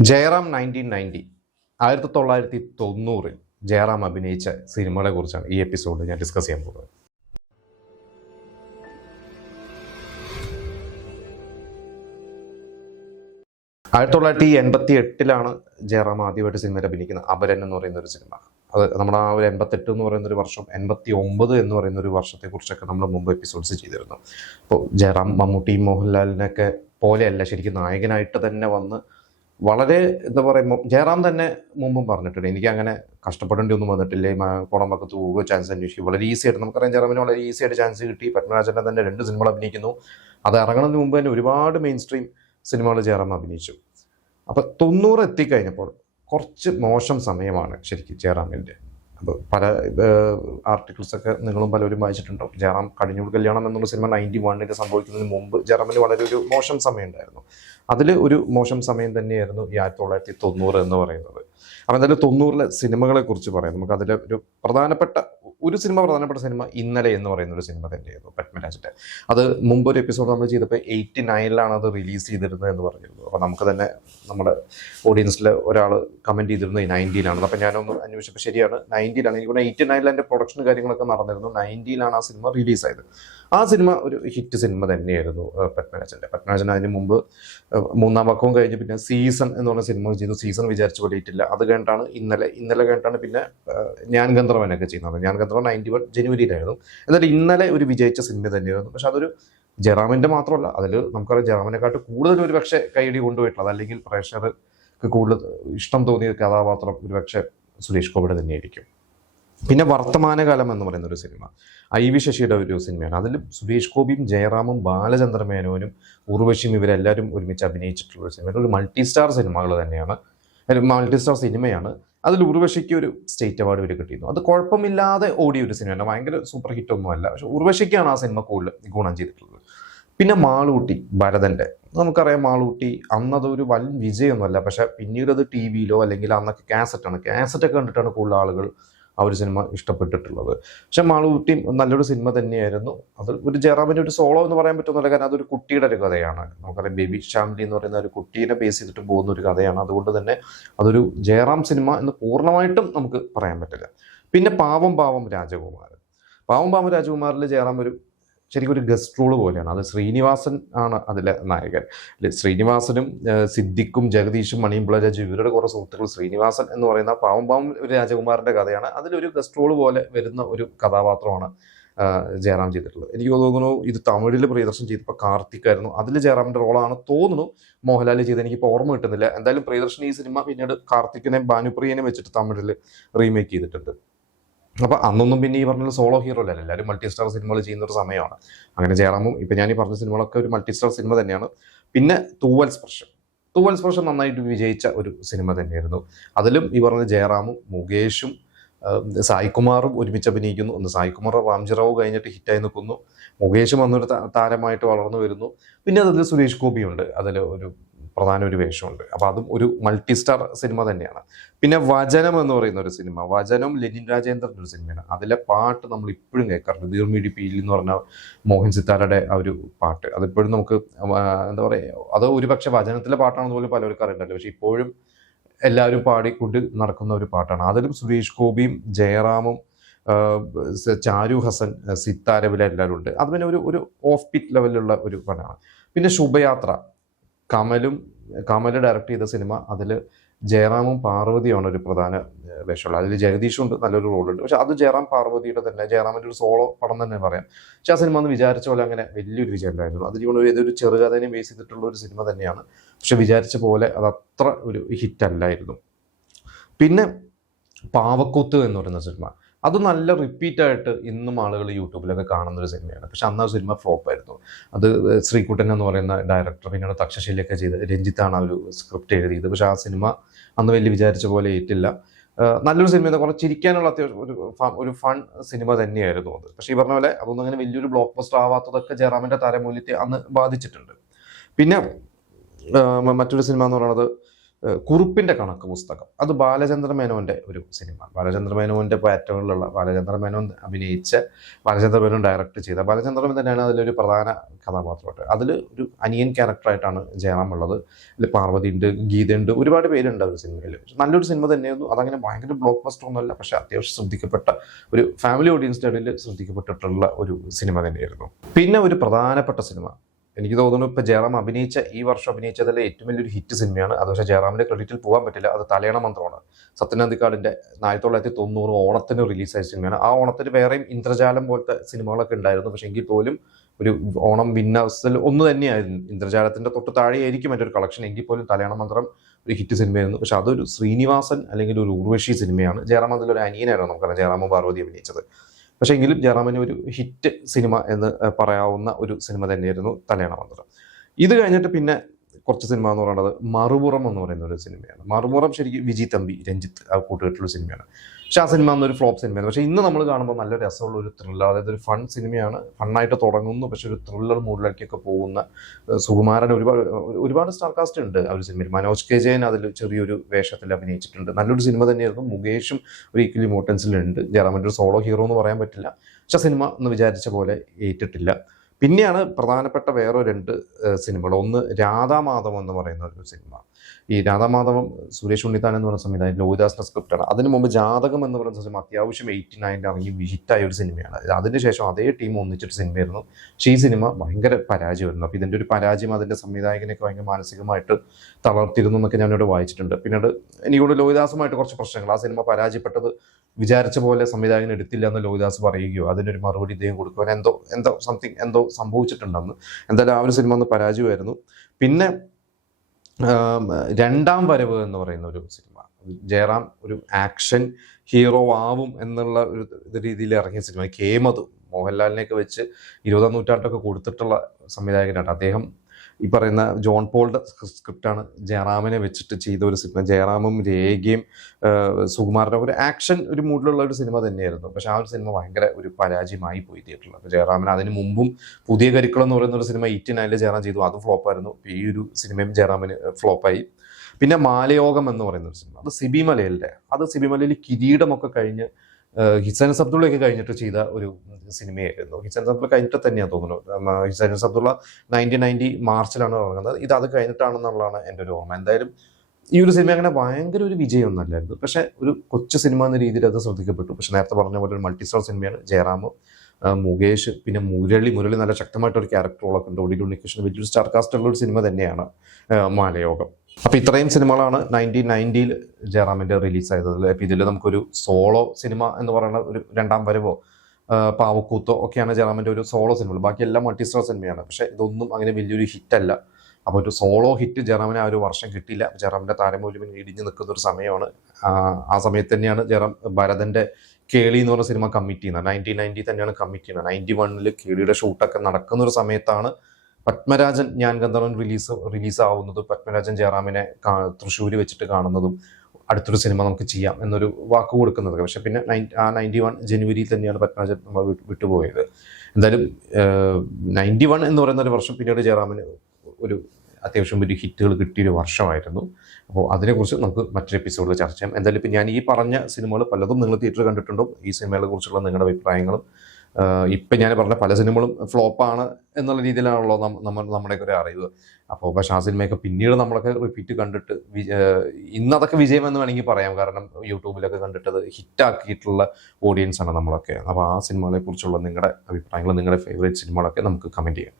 ജയറാം 1990 1990 ജയറാം അഭിനയിച്ച സിനിമകളെ കുറിച്ചാണ് ഈ എപ്പിസോഡിൽ ഞാൻ ഡിസ്കസ് ചെയ്യാൻ പോകുന്നത്. 1988 ജയറാം ആദ്യമായിട്ട് സിനിമയിൽ അഭിനയിക്കുന്നത് അപരൻ എന്ന് പറയുന്ന ഒരു സിനിമ. അത് നമ്മുടെ ആ ഒരു 88 എന്ന് പറയുന്ന ഒരു വർഷം, 89 എന്ന് പറയുന്ന ഒരു വർഷത്തെ കുറിച്ചൊക്കെ നമ്മൾ മുമ്പ് എപ്പിസോഡ്സ് ചെയ്തിരുന്നു. അപ്പോൾ ജയറാം മമ്മൂട്ടി മോഹൻലാലിനൊക്കെ പോലെയല്ല, ശരിക്കും നായകനായിട്ട് തന്നെ വന്ന് വളരെ എന്താ പറയുമ്പോൾ ജയറാം തന്നെ മുമ്പും പറഞ്ഞിട്ടുണ്ട്, എനിക്ക് അങ്ങനെ കഷ്ടപ്പെടേണ്ടി ഒന്നും വന്നിട്ടില്ലേ, കോടം പക്കത്ത് പോവുക, ചാൻസ് അന്വേഷിക്കും, വളരെ ഈസി ആയിട്ട് നമുക്കറിയാം ജയറാമിന് വളരെ ഈസി ആയിട്ട് ചാൻസ് കിട്ടി. പത്മരാജൻ്റെ തന്നെ 2 സിനിമകൾ അഭിനയിക്കുന്നു. അത് ഇറങ്ങുന്നതിന് മുമ്പ് തന്നെ ഒരുപാട് മെയിൻ സ്ട്രീം സിനിമകൾ ജയറാം അഭിനയിച്ചു. അപ്പോൾ 90 എത്തിക്കഴിഞ്ഞപ്പോൾ കുറച്ച് മോശം സമയമാണ് ശരിക്കും ജയറാമിൻ്റെ. അപ്പോൾ പല ആർട്ടിക്കിൾസൊക്കെ നിങ്ങളും പലരും വായിച്ചിട്ടുണ്ടാവും. ജയറാം കടിഞ്ഞൂൽ കല്യാണം എന്നുള്ള സിനിമ 91 സംഭവിക്കുന്നതിന് മുമ്പ് ജയറാമിന് വളരെ ഒരു മോശം സമയം ഉണ്ടായിരുന്നു. അതിൽ ഒരു മോശം സമയം തന്നെയായിരുന്നു ഈ 1990 എന്ന് പറയുന്നത്. അപ്പോൾ എന്തായാലും 90 സിനിമകളെ കുറിച്ച് പറയാം. നമുക്ക് അതിൽ ഒരു പ്രധാനപ്പെട്ട സിനിമ ഇന്നലെ എന്ന് പറയുന്ന ഒരു സിനിമ തന്നെയായിരുന്നു പത്മരാജൻ്റെ. അത് മുമ്പൊരു എപ്പിസോഡ് നമ്മൾ ചെയ്തപ്പോൾ 89 അത് റിലീസ് ചെയ്തിരുന്നത് എന്ന് പറഞ്ഞിരുന്നു. അപ്പോൾ നമുക്ക് തന്നെ നമ്മുടെ ഓഡിയൻസിൽ ഒരാൾ കമൻറ്റ് ചെയ്തിരുന്നു 90 അപ്പോൾ ഞാനൊന്ന് അന്വേഷിച്ചപ്പോൾ ശരിയാണ്, 90 എനിക്ക് തോന്നുന്നു 89 അതിൻ്റെ പ്രൊഡക്ഷൻ കാര്യങ്ങളൊക്കെ നടന്നിരുന്നു. 90 ആ സിനിമ റിലീസായത്. ആ സിനിമ ഒരു ഹിറ്റ് സിനിമ തന്നെയായിരുന്നു പത്മരാജൻ അതിന് മുമ്പ് 3-ാം പക്കവും കഴിഞ്ഞ് പിന്നെ സീസൺ എന്ന് പറഞ്ഞ സിനിമ ചെയ്തു. സീസൺ വിചാരിച്ച പോലെ ഇട്ടില്ല. അത് കഴിഞ്ഞിട്ടാണ് ഇന്നലെ കഴിഞ്ഞിട്ടാണ് പിന്നെ ഞാൻ ഗന്ധർവനൊക്കെ ചെയ്യുന്നത്. ഞാൻ ഗന്ധർവൻ 91 ജനുവരിയിലായിരുന്നു. എന്നാലും ഇന്നലെ ഒരു വിജയിച്ച സിനിമ തന്നെയായിരുന്നു. പക്ഷെ അതൊരു ജയറാമിൻ്റെ മാത്രമല്ല, അതിൽ നമുക്കറിയാം ജയറാമിനെക്കാട്ട് കൂടുതൽ ഒരു പക്ഷേ കൈയടി കൊണ്ടുപോയിട്ടുള്ളത്, അല്ലെങ്കിൽ പ്രേക്ഷകർക്ക് കൂടുതൽ ഇഷ്ടം തോന്നിയ കഥാപാത്രം ഒരു പക്ഷേ സുരേഷ് ഗോപിയുടെ തന്നെയായിരിക്കും. പിന്നെ വർത്തമാനകാലം എന്ന് പറയുന്ന ഒരു സിനിമ IV ശശിയുടെ ഒരു സിനിമയാണ്. അതിൽ സുരേഷ് ഗോപിയും ജയറാമും ബാലചന്ദ്ര മേനോനും ഉർവശിയും ഇവരെല്ലാവരും ഒരുമിച്ച് അഭിനയിച്ചിട്ടുള്ള ഒരു സിനിമ. ഒരു മൾട്ടി സ്റ്റാർ സിനിമയാണ്. അതിൽ ഉർവശിക്ക് ഒരു സ്റ്റേറ്റ് അവാർഡ് വരെ കിട്ടിയിരുന്നു. അത് കുഴപ്പമില്ലാതെ ഓടിയ ഒരു സിനിമയാണ്, ഭയങ്കര സൂപ്പർ ഹിറ്റ് ഒന്നുമല്ല. പക്ഷെ ഉർവശിക്കാണ് ആ സിനിമ കൂടുതൽ ഗുണം ചെയ്തിട്ടുള്ളത്. പിന്നെ മാളൂട്ടി ഭരതൻ്റെ, നമുക്കറിയാം മാളൂട്ടി അന്നതൊരു വൻ വിജയമൊന്നുമല്ല, പക്ഷെ പിന്നീട് അത് TV അല്ലെങ്കിൽ അന്നൊക്കെ കാസറ്റൊക്കെ കണ്ടിട്ടാണ് കൂടുതൽ ആളുകൾ ആ ഒരു സിനിമ ഇഷ്ടപ്പെട്ടിട്ടുള്ളത്. പക്ഷെ മാളൂട്ടി നല്ലൊരു സിനിമ തന്നെയായിരുന്നു. അത് ഒരു ജയറാമിൻ്റെ ഒരു സോളോ എന്ന് പറയാൻ പറ്റുന്നില്ല, കാരണം അതൊരു കുട്ടിയുടെ ഒരു കഥയാണ്. നമുക്കറിയാം ബേബി ഷാംലി എന്ന് പറയുന്ന ഒരു കുട്ടീനെ ബേസ് ചെയ്തിട്ട് പോകുന്ന ഒരു കഥയാണ്. അതുകൊണ്ട് തന്നെ അതൊരു ജയറാം സിനിമ എന്ന് പൂർണ്ണമായിട്ടും നമുക്ക് പറയാൻ പറ്റില്ല. പിന്നെ പാവം രാജകുമാറിൽ ജയറാം ശരിക്കും ഒരു ഗസ്റ്റ് റോള് പോലെയാണ്. അത് ശ്രീനിവാസൻ ആണ് അതിലെ നായകൻ. ശ്രീനിവാസനും സിദ്ദിഖും ജഗദീഷും മണിയമ്പിള്ള രാജു ഇവരുടെ കുറേ സുഹൃത്തുക്കൾ. ശ്രീനിവാസൻ എന്ന് പറയുന്ന പാവം ഒരു രാജകുമാരൻ്റെ കഥയാണ്. അതിലൊരു ഗസ്റ്റ് റോള് പോലെ വരുന്ന ഒരു കഥാപാത്രമാണ് ജയറാം ചെയ്തിട്ടുള്ളത്. എനിക്ക് തോന്നുന്നു ഇത് തമിഴിൽ പ്രിയദർശൻ ചെയ്തപ്പോൾ കാർത്തിക്കായിരുന്നു. അതിൽ ജയറാമിൻ്റെ റോളാണ് തോന്നുന്നു മോഹൻലാൽ ചെയ്ത്, എനിക്കിപ്പോൾ ഓർമ്മ കിട്ടുന്നില്ല. എന്തായാലും പ്രിയദർശൻ ഈ സിനിമ പിന്നീട് കാർത്തിക്കിനെയും ഭാനുപ്രിയനെയും വെച്ചിട്ട് തമിഴിൽ റീമേക്ക് ചെയ്തിട്ടുണ്ട്. അപ്പോൾ അന്നൊന്നും പിന്നെ ഈ പറഞ്ഞ സോളോ ഹീറോ അല്ല, എല്ലാവരും മൾട്ടി സ്റ്റാർ സിനിമകൾ ചെയ്യുന്ന ഒരു സമയമാണ്. അങ്ങനെ ജയറാമും ഇപ്പം ഞാൻ ഈ പറഞ്ഞ സിനിമകളൊക്കെ ഒരു മൾട്ടി സ്റ്റാർ സിനിമ തന്നെയാണ്. പിന്നെ തൂവൽ സ്പർശം നന്നായിട്ട് വിജയിച്ച ഒരു സിനിമ തന്നെയായിരുന്നു. അതിലും ഈ പറഞ്ഞ ജയറാമും മുകേഷും സായികുമാറും ഒരുമിച്ച് അഭിനയിക്കുന്നു. ഒന്ന് സായികുമാർ റാംജിറാവു കഴിഞ്ഞിട്ട് ഹിറ്റായി നിൽക്കുന്നു, മുകേഷും അന്നൊരു താരമായിട്ട് വളർന്നു വരുന്നു. പിന്നെ അതിൽ സുരേഷ് ഗോപിയുണ്ട്, അതിൽ ഒരു പ്രധാന ഒരു വേഷമുണ്ട്. അപ്പോൾ അതും ഒരു മൾട്ടി സ്റ്റാർ സിനിമ തന്നെയാണ്. പിന്നെ വചനം എന്ന് പറയുന്ന ഒരു സിനിമ, വചനം ലെനിൻ രാജേന്ദ്രൻ്റെ ഒരു സിനിമയാണ്. അതിലെ പാട്ട് നമ്മൾ ഇപ്പോഴും കേൾക്കാറുണ്ട്. ദീർമിടി പീലി എന്ന് പറഞ്ഞ മോഹൻ സിത്താരയുടെ ആ ഒരു പാട്ട്, അതിപ്പോഴും നമുക്ക് എന്താ പറയുക, അത് ഒരുപക്ഷെ വചനത്തിലെ പാട്ടാണെന്ന് പോലും പലർക്കും അറിയണ്ടല്ലോ, പക്ഷെ ഇപ്പോഴും എല്ലാവരും പാടിക്കൊണ്ട് നടക്കുന്ന ഒരു പാട്ടാണ്. അതിലും സുരേഷ് ഗോപിയും ജയറാമും ചാരു ഹസൻ, സിത്താര ഇവരെല്ലാവരും ഉണ്ട്. അത് പിന്നെ ഒരു ഓഫ് ബീറ്റ് ലെവലിലുള്ള ഒരു പടമാണ്. പിന്നെ ശുഭയാത്ര, കമൽ ഡയറക്റ്റ് ചെയ്ത സിനിമ. അതിൽ ജയറാമും പാർവതിയാണ് ഒരു പ്രധാന വേഷമുള്ളത്. അതിൽ ജഗദീഷുണ്ട്, നല്ലൊരു റോളുണ്ട്. പക്ഷെ അത് ജയറാം പാർവതിയുടെ തന്നെ, ജയറാമിൻ്റെ ഒരു സോളോ പടം തന്നെ പറയാം. പക്ഷെ ആ സിനിമ ഒന്ന് വിചാരിച്ച പോലെ അങ്ങനെ വലിയൊരു വിജയം ഉണ്ടായിരുന്നു. അതിൽ ഏതൊരു ചെറുകഥനെ ബേസ് ചെയ്തിട്ടുള്ള ഒരു സിനിമ തന്നെയാണ്. പക്ഷെ വിചാരിച്ച പോലെ അത് അത്ര ഒരു ഹിറ്റല്ലായിരുന്നു. പിന്നെ പാവക്കൂത്ത് എന്ന് പറയുന്ന സിനിമ, അത് നല്ല റിപ്പീറ്റായിട്ട് ഇന്നും ആളുകൾ യൂട്യൂബിലൊക്കെ കാണുന്നൊരു സിനിമയാണ്. പക്ഷെ അന്ന് ആ സിനിമ ഫ്ലോപ്പായിരുന്നു. അത് ശ്രീകുട്ടൻ എന്ന് പറയുന്ന ഡയറക്ടർ, പിന്നീട് തക്ഷശീലൊക്കെ ചെയ്ത് രഞ്ജിത്താണ് ആ ഒരു സ്ക്രിപ്റ്റ് എഴുതിയത്. പക്ഷെ ആ സിനിമ അന്ന് വലിയ വിചാരിച്ച പോലെ ഏറ്റില്ല. നല്ലൊരു സിനിമ, കുറച്ച് ചിരിക്കാനുള്ള അത്യാവശ്യം ഒരു ഫൺ സിനിമ തന്നെയായിരുന്നു അത്. പക്ഷേ ഈ പറഞ്ഞ പോലെ അതൊന്നും അങ്ങനെ വലിയൊരു ബ്ലോക്ക് ബസ്റ്റർ ആവാത്തതൊക്കെ ജയറാമിൻ്റെ താരമൂല്യത്തെ അന്ന് ബാധിച്ചിട്ടുണ്ട്. പിന്നെ മറ്റൊരു സിനിമ എന്ന് പറയുന്നത് കുറുപ്പിൻ്റെ കണക്ക് പുസ്തകം, അത് ബാലചന്ദ്ര മേനോൻ്റെ ഒരു സിനിമ. ബാലചന്ദ്ര മേനോൻ്റെ പാറ്റേണിലുള്ള, ബാലചന്ദ്ര മേനോൻ അഭിനയിച്ച, ബാലചന്ദ്ര മേനോൻ ഡയറക്റ്റ് ചെയ്ത, ബാലചന്ദ്ര മേനോൻ തന്നെയാണ് അതിലൊരു പ്രധാന കഥാപാത്രമായിട്ട്. അതിൽ ഒരു അനിയൻ ക്യാരക്ടറായിട്ടാണ് ജയറാം ഉള്ളത്. അതിൽ പാർവതി ഉണ്ട്, ഗീതയുണ്ട്, ഒരുപാട് പേരുണ്ട് ഒരു സിനിമയിൽ. നല്ലൊരു സിനിമ തന്നെയായിരുന്നു. അതങ്ങനെ ഭയങ്കര ബ്ലോക്ക് ബസ്റ്റർ ഒന്നുമല്ല, പക്ഷേ അത്യാവശ്യം ശ്രദ്ധിക്കപ്പെട്ട ഒരു ഫാമിലി ഓഡിയൻസിൻ്റെ ഇടയിൽ ശ്രദ്ധിക്കപ്പെട്ടിട്ടുള്ള ഒരു സിനിമ തന്നെയായിരുന്നു. പിന്നെ ഒരു പ്രധാനപ്പെട്ട സിനിമ, എനിക്ക് തോന്നുന്നു ഇപ്പോൾ ജയറാം അഭിനയിച്ച, ഈ വർഷം അഭിനയിച്ചതിലെ ഏറ്റവും വലിയൊരു ഹിറ്റ് സിനിമയാണ്. അത് പക്ഷേ ജയറാമിൻ്റെ ക്രെഡിറ്റിൽ പോകാൻ പറ്റില്ല. അത് തലയണ മന്ത്രമാണ്. സത്യനന്ദിക്കാടിൻ്റെ 1990 ഓണത്തിന് റിലീസായ സിനിമയാണ്. ആ ഓണത്തിന് വേറെയും ഇന്ദ്രജാലം പോലത്തെ സിനിമകളൊക്കെ ഉണ്ടായിരുന്നു. പക്ഷേ എങ്കിൽ പോലും ഒരു ഓണം വിന്നേഴ്സിൽ ഒന്ന് തന്നെയായിരുന്നു. ഇന്ദ്രജാലത്തിൻ്റെ തൊട്ട് താഴെയായിരിക്കും എൻ്റെ ഒരു കളക്ഷൻ. എങ്കിൽ പോലും തലയണ മന്ത്രം ഒരു ഹിറ്റ് സിനിമയായിരുന്നു. പക്ഷെ അതൊരു ശ്രീനിവാസൻ അല്ലെങ്കിൽ ഒരു ഉർവശി സിനിമയാണ്. ജയറാം അതിലൊരു അനിയനായിരുന്നു. നമുക്കറിയാം ജയറാമും പാർവതി അഭിനയിച്ചത്. പക്ഷേ എങ്കിലും ജയറാമിന് ഒരു ഹിറ്റ് സിനിമ എന്ന് പറയാവുന്ന ഒരു സിനിമ തന്നെയായിരുന്നു തലയണ മന്ത്രം. ഇത് കഴിഞ്ഞിട്ട് പിന്നെ കുറച്ച് സിനിമ എന്ന് പറയുന്നത് മറുപുറം എന്ന് പറയുന്ന ഒരു സിനിമയാണ്. മറുപുറം ശരിക്കും വിജി തമ്പി, രഞ്ജിത്ത് കൂട്ടുകെട്ടുള്ള സിനിമയാണ്. പക്ഷെ ആ സിനിമ എന്നൊരു ഫ്ലോപ്പ് സിനിമയാണ്. പക്ഷേ ഇന്ന് നമ്മൾ കാണുമ്പോൾ നല്ല രസമുള്ള ഒരു ത്രില്ലർ, അതായത് ഒരു ഫൺ സിനിമയാണ്. ഫണ്ണായിട്ട് തുടങ്ങുന്നു, പക്ഷെ ഒരു ത്രില്ലർ മൂഡിലേക്കൊക്കെ പോകുന്ന, സുകുമാരൻ ഒരുപാട് സ്റ്റാർ കാസ്റ്റ് ഉണ്ട് ആ ഒരു സിനിമയിൽ. മനോജ് കെ ജയൻ അതിൽ ചെറിയൊരു വേഷത്തിൽ അഭിനയിച്ചിട്ടുണ്ട്. നല്ലൊരു സിനിമ തന്നെയായിരുന്നു. മുകേഷും ഒരു ഈക്വലി ഇമോർട്ടൻസിലുണ്ട്. ജയറാമിൻ്റെ ഒരു സോളോ ഹീറോ എന്ന് പറയാൻ പറ്റില്ല. പക്ഷെ സിനിമ എന്ന് വിചാരിച്ച പോലെ ഏറ്റിട്ടില്ല. പിന്നെയാണ് പ്രധാനപ്പെട്ട വേറെ 2 സിനിമകൾ. ഒന്ന് രാധാമാധവം എന്ന് പറയുന്ന ഒരു സിനിമ. ഈ രാധാമാധവം സുരേഷ് ഉണ്ണിത്താൻ എന്ന് പറയുന്ന സംവിധാനം, ലോഹിദാസിന്റെ സ്ക്രിപ്റ്റാണ്. അതിന് മുമ്പ് ജാതകം എന്ന് പറയുന്ന സിനിമ അത്യാവശ്യം 89 ഇറങ്ങി ഹിറ്റായ ഒരു സിനിമയാണ്. അതിനുശേഷം അതേ ടീം ഒന്നിച്ചൊരു സിനിമയായിരുന്നു. പക്ഷേ ഈ സിനിമ ഭയങ്കര പരാജയമായിരുന്നു. അപ്പോൾ ഇതിൻ്റെ ഒരു പരാജയം അതിൻ്റെ സംവിധായകനെയൊക്കെ ഭയങ്കര മാനസികമായിട്ട് തളർത്തിരുന്നു എന്നൊക്കെ ഞാനിവിടെ വായിച്ചിട്ടുണ്ട്. പിന്നീട് എനിക്കൊണ്ട് ലോഹിദാസുമായിട്ട് കുറച്ച് പ്രശ്നങ്ങൾ, ആ സിനിമ പരാജയപ്പെട്ടത് വിചാരിച്ച പോലെ സംവിധായകൻ എടുത്തില്ല എന്ന് ലോഹിദാസ് പറയുകയോ അതിനൊരു മറുപടി ഇദ്ദേഹം കൊടുക്കുവാൻ എന്തോ സംഭവിച്ചിട്ടുണ്ടെന്ന്. എന്തായാലും ആ ഒരു സിനിമ ഒന്ന് പരാജയമായിരുന്നു. പിന്നെ രണ്ടാം വരവ് എന്ന് പറയുന്ന ഒരു സിനിമ, ജയറാം ഒരു ആക്ഷൻ ഹീറോ ആവും എന്നുള്ള ഒരു രീതിയിൽ ഇറങ്ങിയ സിനിമ. കേമതു, മോഹൻലാലിനെയൊക്കെ വെച്ച് 20ാം നൂറ്റാണ്ടൊക്കെ കൊടുത്തിട്ടുള്ള സംവിധായകനാണ് അദ്ദേഹം. ഈ പറയുന്ന ജോൺ പോളിൻ്റെ സ്ക്രിപ്റ്റാണ് ജയറാമിനെ വെച്ചിട്ട് ചെയ്ത ഒരു സിനിമ. ജയറാമും രേഖയും സുകുമാരനും ഒരു ആക്ഷൻ ഒരു മൂഡിലുള്ള ഒരു സിനിമ തന്നെയായിരുന്നു. പക്ഷെ ആ ഒരു സിനിമ ഭയങ്കര ഒരു പരാജയമായി പോയി തിയേറ്ററിൽ. ജയറാമിന് അതിന് മുമ്പും പുതിയ കരിക്കുളം എന്ന് പറയുന്ന ഒരു സിനിമ 89 ജയറാം ചെയ്തു, അത് ഫ്ലോപ്പായിരുന്നു. ഈ ഒരു സിനിമയും ജയറാമിന് ഫ്ലോപ്പായി. പിന്നെ മാലയോഗം എന്ന് പറയുന്ന ഒരു സിനിമ, അത് സിബി മലയിൽ കിരീടമൊക്കെ കഴിഞ്ഞ് ഹിസൈനസ് അബ്ദുള്ളയൊക്കെ കഴിഞ്ഞിട്ട് ചെയ്ത ഒരു സിനിമയായിരുന്നു. ഹിസൈനസ് അബ്ദുള്ള കഴിഞ്ഞിട്ട് തന്നെയാണ് തോന്നുന്നു. ഹിസൈനസ് അബ്ദുള്ള 1990 മാർച്ചിലാണ് തുടങ്ങുന്നത്. അത് കഴിഞ്ഞിട്ടാണെന്നുള്ളതാണ് എൻ്റെ ഒരു ഓർമ്മ. എന്തായാലും ഈ ഒരു സിനിമ അങ്ങനെ ഭയങ്കര ഒരു വിജയമൊന്നുമല്ലായിരുന്നു. പക്ഷേ ഒരു കൊച്ചു സിനിമ എന്ന രീതിയിൽ അത് ശ്രദ്ധിക്കപ്പെട്ടു. പക്ഷെ നേരത്തെ പറഞ്ഞ പോലെ ഒരു മൾട്ടി സ്റ്റാർ സിനിമയാണ്. ജയറാം, മുകേഷ്, പിന്നെ മുരളി നല്ല ശക്തമായിട്ടൊരു ക്യാരക്ടറുകളൊക്കെ ഉണ്ട്. ഒടിയിൽ ഉണ്ണികൃഷ്ണൻ വലിയൊരു സ്റ്റാർ കാസ്റ്റ് ഉള്ള ഒരു സിനിമ തന്നെയാണ് മാലയോഗം. അപ്പോൾ ഇത്രയും സിനിമകളാണ് 1990 ജയറാമിൻ്റെ റിലീസായത്. അപ്പോൾ ഇതിൽ നമുക്കൊരു സോളോ സിനിമ എന്ന് പറയുന്ന ഒരു രണ്ടാം വരവോ പാവക്കൂത്തോ ഒക്കെയാണ് ജയറാമിൻ്റെ ഒരു സോളോ സിനിമകൾ. ബാക്കിയെല്ലാം മൾട്ടി സ്റ്റാർ സിനിമയാണ്. പക്ഷേ ഇതൊന്നും അങ്ങനെ വലിയൊരു ഹിറ്റല്ല. അപ്പോൾ ഒരു സോളോ ഹിറ്റ് ജയറാമിന് ആ ഒരു വർഷം കിട്ടിയില്ല. ജയറാമിൻ്റെ താരമൂല്യം ഇടിഞ്ഞു നിൽക്കുന്ന ഒരു സമയമാണ്. ആ സമയത്ത് തന്നെയാണ് ജയറാം ഭരതൻ്റെ കേളി എന്ന് പറഞ്ഞ സിനിമ കമ്മിറ്റ് ചെയ്യുന്നത്. 1990 തന്നെയാണ് കമ്മിറ്റ് ചെയ്യുന്നത്. 91 കേളിയുടെ ഷൂട്ടൊക്കെ നടക്കുന്ന ഒരു സമയത്താണ് പത്മരാജൻ ഞാൻ ഗന്ധർവൻ റിലീസാവുന്നതും പത്മരാജൻ ജയറാമിനെ തൃശ്ശൂർ വെച്ചിട്ട് കാണുന്നതും അടുത്തൊരു സിനിമ നമുക്ക് ചെയ്യാം എന്നൊരു വാക്ക് കൊടുക്കുന്നത്. പക്ഷെ പിന്നെ 91 ജനുവരിയിൽ തന്നെയാണ് പത്മരാജൻ നമ്മൾ വിട്ടുപോയത്. എന്തായാലും 91 എന്ന് പറയുന്ന ഒരു വർഷം പിന്നീട് ജയറാമിന് ഒരു അത്യാവശ്യം വലിയ ഹിറ്റുകൾ കിട്ടിയൊരു വർഷമായിരുന്നു. അപ്പോൾ അതിനെക്കുറിച്ച് നമുക്ക് മറ്റൊരു എപ്പിസോഡിൽ ചർച്ച ചെയ്യാം. എന്തായാലും ഇപ്പം ഞാൻ ഈ പറഞ്ഞ സിനിമകൾ പലതും നിങ്ങൾ തിയേറ്ററിൽ കണ്ടിട്ടുണ്ടോ? ഈ സിനിമകളെ കുറിച്ചുള്ള നിങ്ങളുടെ അഭിപ്രായങ്ങളും, ഇപ്പം ഞാൻ പറഞ്ഞ പല സിനിമകളും ഫ്ലോപ്പാണ് എന്നുള്ള രീതിയിലാണല്ലോ നമ്മുടെയൊക്കെ ഒരു അറിവ്. അപ്പോൾ പക്ഷേ ആ സിനിമയൊക്കെ പിന്നീട് നമ്മളൊക്കെ റിപ്പീറ്റ് കണ്ടിട്ട് ഇന്നതൊക്കെ വിജയമെന്ന് വേണമെങ്കിൽ പറയാം. കാരണം യൂട്യൂബിലൊക്കെ കണ്ടിട്ടത് ഹിറ്റാക്കിയിട്ടുള്ള ഓഡിയൻസാണ് നമ്മളൊക്കെ. അപ്പോൾ ആ സിനിമകളെ കുറിച്ചുള്ള നിങ്ങളുടെ അഭിപ്രായങ്ങൾ, നിങ്ങളുടെ ഫേവറേറ്റ് സിനിമകളൊക്കെ നമുക്ക് കമൻറ്റ് ചെയ്യാം.